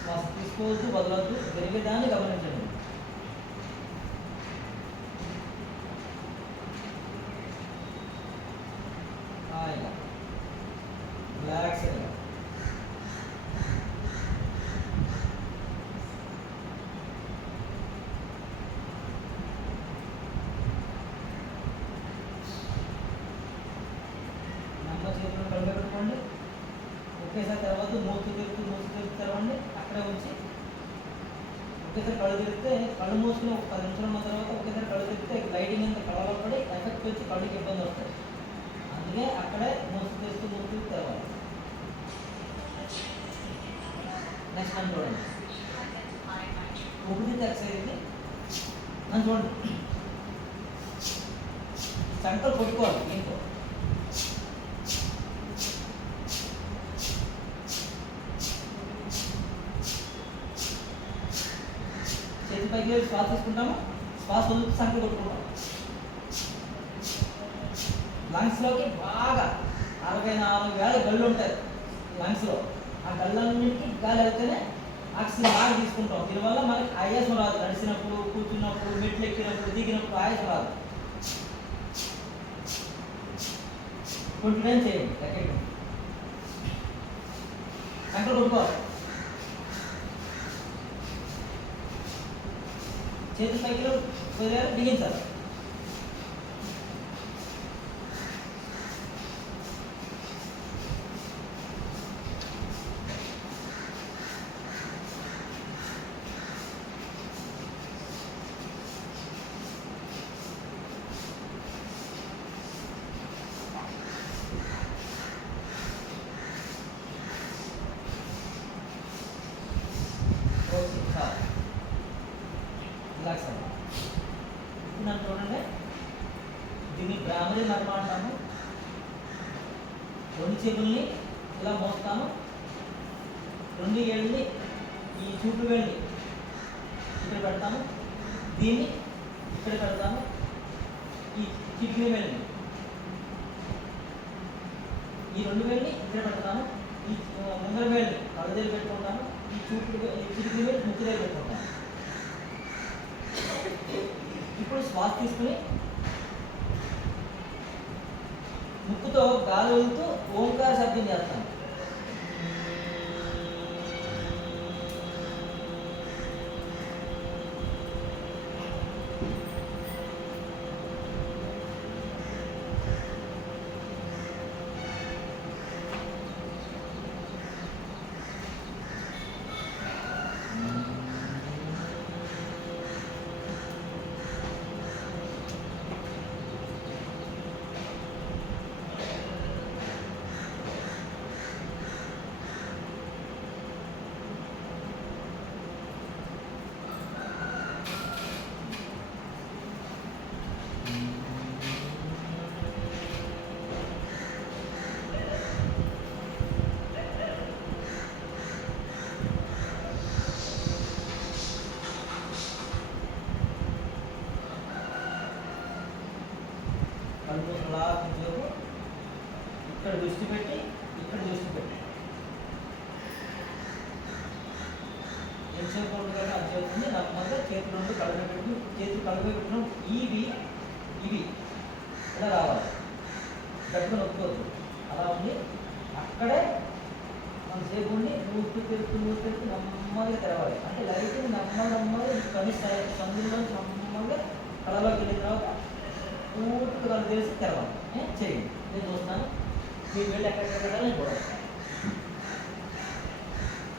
శ్వాస తీసుకోవద్దు, వదలొద్దు, జరిగేదాన్ని గమనించండి. హాయిగా రిలాక్స్గా నెమ్మ చేతులను కళ్ళు పెట్టుకోండి. ఒకేసారి తెరవద్దు, మూసు తెరుస్తూ తెరవండి. అక్కడే ఉంచి ఒకేసారి కళ్ళు తెరిస్తే కళ్ళు మూసుకుని ఒక 10 నిమిషాలు ఉన్న తర్వాత ఒకేసారి కళ్ళు తెరిస్తే లైటింగ్ అంతా కళ్ళలో పడి ఎఫెక్ట్ వచ్చి కళ్ళకి ఇబ్బంది వస్తాయి. అందుకే అక్కడే మూసు తెరుస్తూ తెరవాలి. నెక్స్ట్ నన్ను చూడండి. ఒకటి ఎక్సైజ్ ఇది. నన్ను చూడండి. సెంటర్ కొట్టుకోవాలి దీంతో. చేతి పైకి లేపి శ్వాస తీసుకుంటాము, శ్వాస వదులుతూ సంఖ్య కొట్టుకుంటాం. లంగ్స్లోకి బాగా 64,000 గళ్ళు ఉంటాయి లంగ్స్లో. ఆ గళ్ళన్నింటికి గాలి వెళ్తేనే ఆక్సిజన్ బాగా తీసుకుంటాం. దీనివల్ల మనకి ఆయాసం రాదు. నడిచినప్పుడు, కూర్చున్నప్పుడు, మెట్లు ఎక్కినప్పుడు, దిగినప్పుడు ఆయాసం రాదు. కొంచెం చేయండి. సంఖ్య కొట్టుకోవాలి. చేతి పైకి వదిలేరు, బిగించాలి. ఓకే, చాలు. రిలాక్స్ అవ్వండి. ఇప్పుడు నన్ను చూడండి. దీన్ని భ్రామరి నర్మ అంటాము. 2 చేతుల్ని ఇలా మోస్తాను. 2 ఏళ్ళని ఈ చూపు వేళ్ళని ఇక్కడ పెడతాను. దీన్ని ఇక్కడ పెడతాను. ఈ కిడ్నీ వేళ్ళని, ఈ 2 వేళ్ళని ఇక్కడ పెడతాను. ఈ ముంగల వేళ్ళని కళ్ళ దగ్గర పెట్టుకుంటాను. ఈ చూపు కిడ్నీ వేలు ముక్కు దగ్గర పెట్టుకుంటాను. ఇప్పుడు శ్వాస తీసుకుని ముక్కుతో గాలి వదులుతూ ఓంకార శబ్దం చేస్తాను. కళ్ళు అలా కొంచెం ఇక్కడ దృష్టి పెట్టి ఇక్కడ దృష్టి పెట్టి ఎంతసేపు ఉంటుంది అది చేస్తుంది. నాకు మధ్య చేతులు 2 కళ్ళపై పెట్టి చేతులు కళ్ళపై పెట్టిన ఇవి ఇలా రావాలి. గట్టిగా నొక్కోవద్దు. అలా ఉంది. అక్కడే మనం సేపు ఉండి మూస్తూ తెరుస్తూ నెమ్మదిగా తెరవాలి. అంటే లైట్ నెమ్మదిగా కనిష్ట సందులో నెమ్మదిగా కళలోకి వెళ్ళిన తర్వాత పూర్తిగా కళ్ళు తెరిచి తెరవాలి. చేయండి. నేను చూస్తాను. మీ వెళ్ళి ఎక్కడికి వెళ్ళాలని చూడాలి.